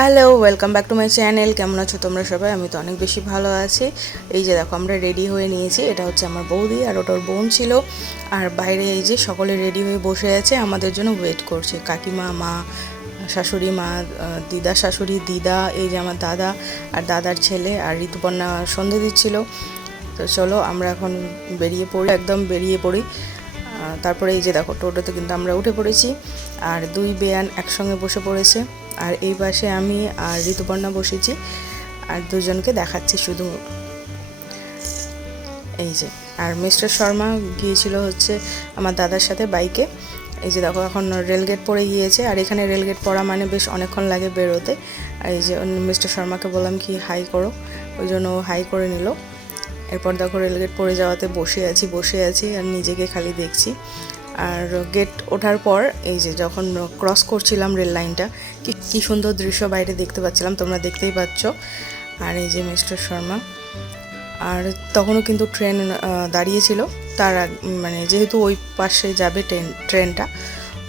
Hello welcome back to my channel কেমন আছো তোমরা সবাই? আমি তো অনেক বেশি ভালো আছি। এই যে দেখো, আমরা রেডি হয়ে নিয়েছি। এটা হচ্ছে আমার বৌদি আর ওটার বোন ছিল। আর বাইরে এই যে সকলে রেডি হয়ে বসে আছে, আমাদের জন্য ওয়েট করছে। কাকিমা, মা, শাশুড়ি মা দিদা শাশুড়ি, দিদা, এই যে আমার দাদা আর দাদার ছেলে আর ঋতুপর্ণা সন্ধে দিচ্ছিল। তো চলো, আমরা এখন বেরিয়ে পড়ি, একদম বেরিয়ে পড়ি। তারপরে এই যে দেখো, টোটোতে কিন্তু আমরা উঠে পড়েছি। আর দুই বেয়ান একসঙ্গে বসে পড়েছে। আর এই পাশে আমি আর ঋতুপর্ণা বসেছি। আর দুজনকে দেখাচ্ছি শুধু। এই যে, আর মিস্টার শর্মা গিয়েছিল হচ্ছে আমার দাদার সাথে বাইকে। এই যে দেখো, এখন রেলগেট পড়ে গিয়েছে। আর এখানে রেলগেট পড়া মানে বেশ অনেকক্ষণ লাগে বেরোতে। আর এই যে মিস্টার শর্মাকে বললাম কি, হাই করো। ওই জন্য ও হাই করে নিল। এরপর দেখো রেলগেট পড়ে যাওয়াতে বসে আছি বসে আছি, আর নিজেকে খালি দেখছি। আর গেট ওঠার পর এই যে যখন ক্রস করছিলাম রেল লাইনটা কি, কী সুন্দর দৃশ্য বাইরে দেখতে পাচ্ছিলাম, তোমরা দেখতেই পাচ্ছ। আর এই যে মিস্টার শর্মা, আর তখনও কিন্তু ট্রেন দাঁড়িয়েছিল। তার মানে যেহেতু ওই পাশে যাবে ট্রেন ট্রেনটা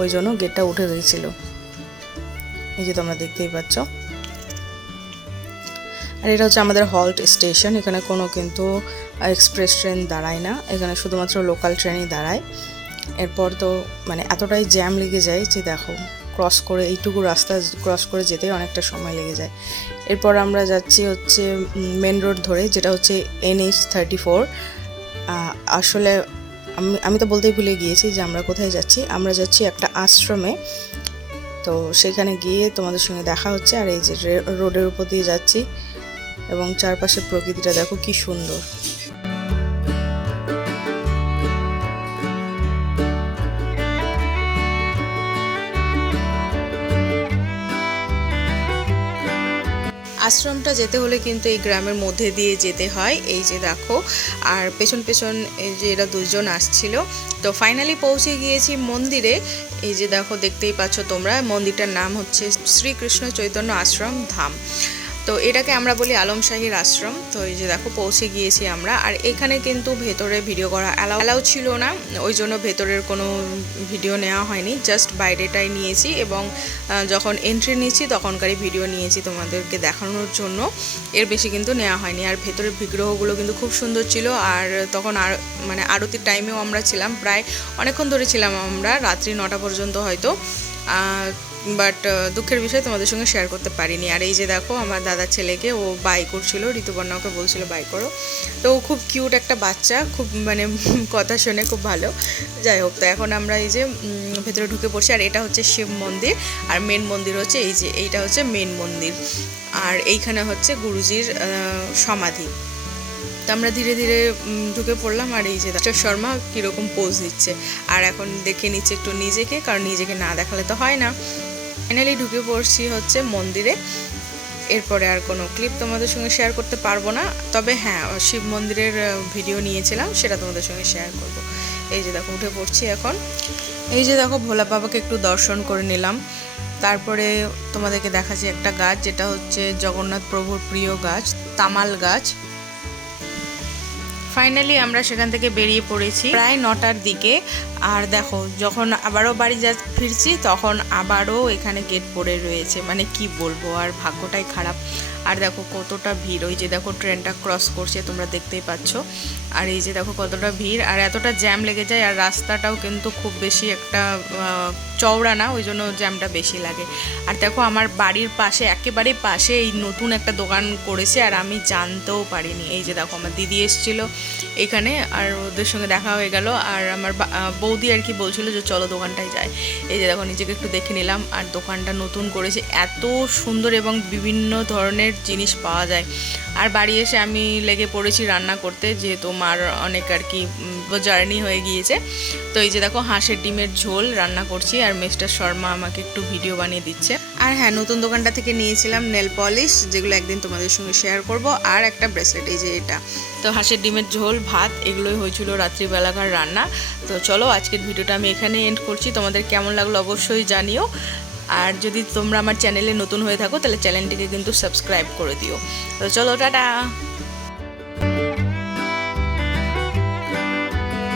ওই জন্য গেটটা উঠে গিয়েছিল। এই যে তোমরা দেখতেই পাচ্ছ। আর এটা হচ্ছে আমাদের হল্ট স্টেশন এখানে কোনো কিন্তু এক্সপ্রেস ট্রেন দাঁড়ায় না। এখানে শুধুমাত্র লোকাল ট্রেনই দাঁড়ায়। এরপর তো মানে এতটাই জ্যাম লেগে যায় যে দেখো, ক্রস করে এইটুকু রাস্তা ক্রস করে যেতেই অনেকটা সময় লেগে যায়। এরপর আমরা যাচ্ছি হচ্ছে মেন রোড ধরে, যেটা হচ্ছে এনএইচ থার্টি ফোর আসলে আমি আমি তো বলতেই ভুলে গিয়েছি যে আমরা কোথায় যাচ্ছি। আমরা যাচ্ছি একটা আশ্রমে। তো সেখানে গিয়ে তোমাদের সঙ্গে দেখা হচ্ছে, আর এই যে রোডের উপর দিয়ে যাচ্ছি। এবং চারপাশে প্রকৃতিটা দেখো কি সুন্দর। আশ্রমটা যেতে হলে কিন্তু এই গ্রামের মধ্যে দিয়ে যেতে হয়। এই যে দেখো, আর পেছন পেছন এই যে এরা দুজন আসছিল। তো ফাইনালি পৌঁছে গিয়েছি মন্দিরে। এই যে দেখো, দেখতেই পাচ্ছ তোমরা, মন্দিরটার নাম হচ্ছে শ্রীকৃষ্ণ চৈতন্য আশ্রম ধাম। তো এটাকে আমরা বলি আলম শাহির আশ্রম। তো এই যে দেখো, পৌঁছে গিয়েছি আমরা। আর এখানে কিন্তু ভেতরে ভিডিও করা অ্যালাউ অ্যালাউ ছিল না। ওই জন্য ভেতরের কোনো ভিডিও নেওয়া হয়নি। জাস্ট বাইরেটাই নিয়েছি এবং যখন এন্ট্রি নিয়েছি, তখনকারই ভিডিও নিয়েছি তোমাদেরকে দেখানোর জন্য। এর বেশি কিন্তু নেওয়া হয়নি। আর ভেতরের বিগ্রহগুলো কিন্তু খুব সুন্দর ছিল। আর তখন আর মানে আরতির টাইমেও আমরা ছিলাম। প্রায় অনেকক্ষণ ধরে ছিলাম আমরা, রাত্রি নটা পর্যন্ত হয়তো। বাট দুঃখের বিষয় তোমাদের সঙ্গে শেয়ার করতে পারিনি। আর এই যে দেখো, আমার দাদার ছেলেকে ও বাই করছিল, ঋতুপর্ণা ওকে বলছিল বাই করো। তো ও খুব কিউট একটা বাচ্চা, খুব মানে কথা শুনে খুব ভালো। যাই হোক, তো এখন আমরা এই যে ভেতরে ঢুকে পড়ছি। আর এটা হচ্ছে শিব মন্দির, আর মেন মন্দির হচ্ছে এই যে, এইটা হচ্ছে মেন মন্দির। আর এইখানে হচ্ছে গুরুজির সমাধি। তো আমরা ধীরে ধীরে ঢুকে পড়লাম, আর এই যে ডাক্তার শর্মা কীরকম পোজ দিচ্ছে। আর এখন দেখে নিচ্ছে একটু নিজেকে, কারণ নিজেকে না দেখালে তো হয় না। ফাইনালি ঢুকে পড়ছি হচ্ছে মন্দিরে। এরপরে আর কোনো ক্লিপ তোমাদের সঙ্গে শেয়ার করতে পারব না। তবে হ্যাঁ শিব মন্দিরের ভিডিও নিয়েছিলাম, সেটা তোমাদের সঙ্গে শেয়ার করব। এই যে দেখো, উঠে পড়ছি এখন। এই যে দেখো, ভোলা বাবাকে একটু দর্শন করে নিলাম। তারপরে তোমাদেরকে দেখাচ্ছি একটা গাছ, যেটা হচ্ছে জগন্নাথ প্রভুর প্রিয় গাছ, তামাল গাছ। ফাইনালি আমরা সেখান থেকে বেরিয়ে পড়েছি। প্রায় নটার দিকে আর দেখো, যখন আবারও বাড়ি যা, ফিরছি, তখন আবারও এখানে গেট পড়ে রয়েছে। মানে কি বলব, আর ভাগ্যটাই খারাপ। আর দেখো, কতটা ভিড়। ওই যে দেখো, ট্রেনটা ক্রস করছে, তোমরা দেখতেই পাচ্ছ। আর এই যে দেখো, কতটা ভিড়। আর এতটা জ্যাম লেগে যায়, আর রাস্তাটাও কিন্তু খুব বেশি একটা চওড়া না, ওই জন্য জ্যামটা বেশি লাগে। আর দেখো, আমার বাড়ির পাশে একেবারে পাশে এই নতুন একটা দোকান করেছে, আর আমি জানতেও পারিনি। এই যে দেখো, আমার দিদি এসেছিল। এখানে আর ওদের সঙ্গে দেখা হয়ে গেল। আর আমার বৌদি আর কি বলছিল যে চলো দোকানটায় যাই। এই যে দেখো, নিজেকে একটু দেখে নিলাম। আর দোকানটা নতুন করেছে। এত সুন্দর এবং বিভিন্ন ধরনের জিনিস পাওয়া যায়। আর বাড়ি এসে আমি লেগে পড়েছি রান্না করতে, যেহেতু মার অনেক আর কি জার্নি হয়ে গিয়েছে। তো এই যে দেখো, হাঁসের ডিমের ঝোল রান্না করছি আর মিস্টার শর্মা আমাকে একটু ভিডিও বানিয়ে দিচ্ছে। আর হ্যাঁ নতুন দোকানটা থেকে নিয়েছিলাম নেল পলিশ, যেগুলো একদিন তোমাদের সঙ্গে শেয়ার করব, আর একটা ব্রেসলেট এই যে এটা। তো হাঁসের ডিমের ঝোল, ভাত, এগুলোই হয়েছিল রাত্রিবেলাকার রান্না। তো চলো, আজকের ভিডিওটা আমি এখানে এন্ড করছি। তোমাদের কেমন লাগল অবশ্যই জানিও। আর যদি তোমরা আমার চ্যানেলে নতুন হয়ে থাকো, তাহলে চ্যানেলটিকে কিন্তু সাবস্ক্রাইব করে দিও। তো চলো, টাটা!